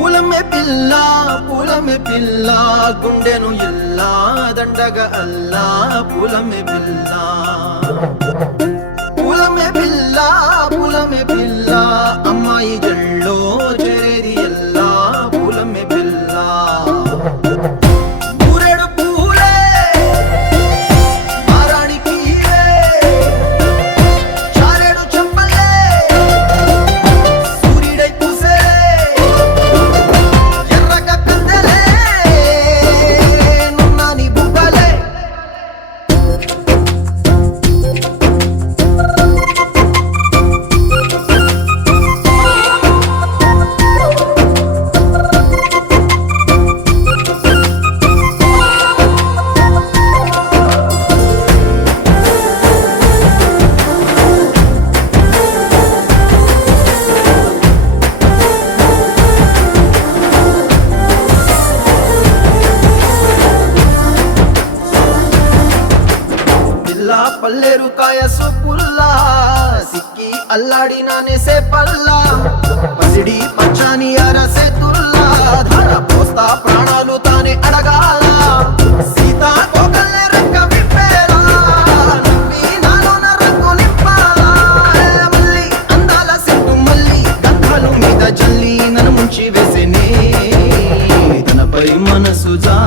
పూలమే పిల్ల గుండెను ఇల్లా దండగ అల్లా పూలమే పిల్ల అమ్మాయి జల్లో చేరేది ఎల్లా పూలమే పిల్ల ఊరెడు పూలే మారాణికి చారెడు చెప్పలే సూర్యుడై పూసే ఎర్రగ కందలే నున్నాని బుగ్గలే పల్లేరు కాయ సొప్పుల్లా సిక్కి అల్లాడినానే సే పల్లా పసిడి పచ్చాని అరసే తుల్లా ధార పోస్తా ప్రాణాలు తానే అడగాల సీతా కోకల్లే రెక్క విప్పేలా నవ్వి నాలోన రంగు నింపాలా మళ్ళీ అందాల సిట్టు మళ్ళీ గంధాలు మీద జల్లి నన్ను ముంచి వేసేనే తనపై మనసు జా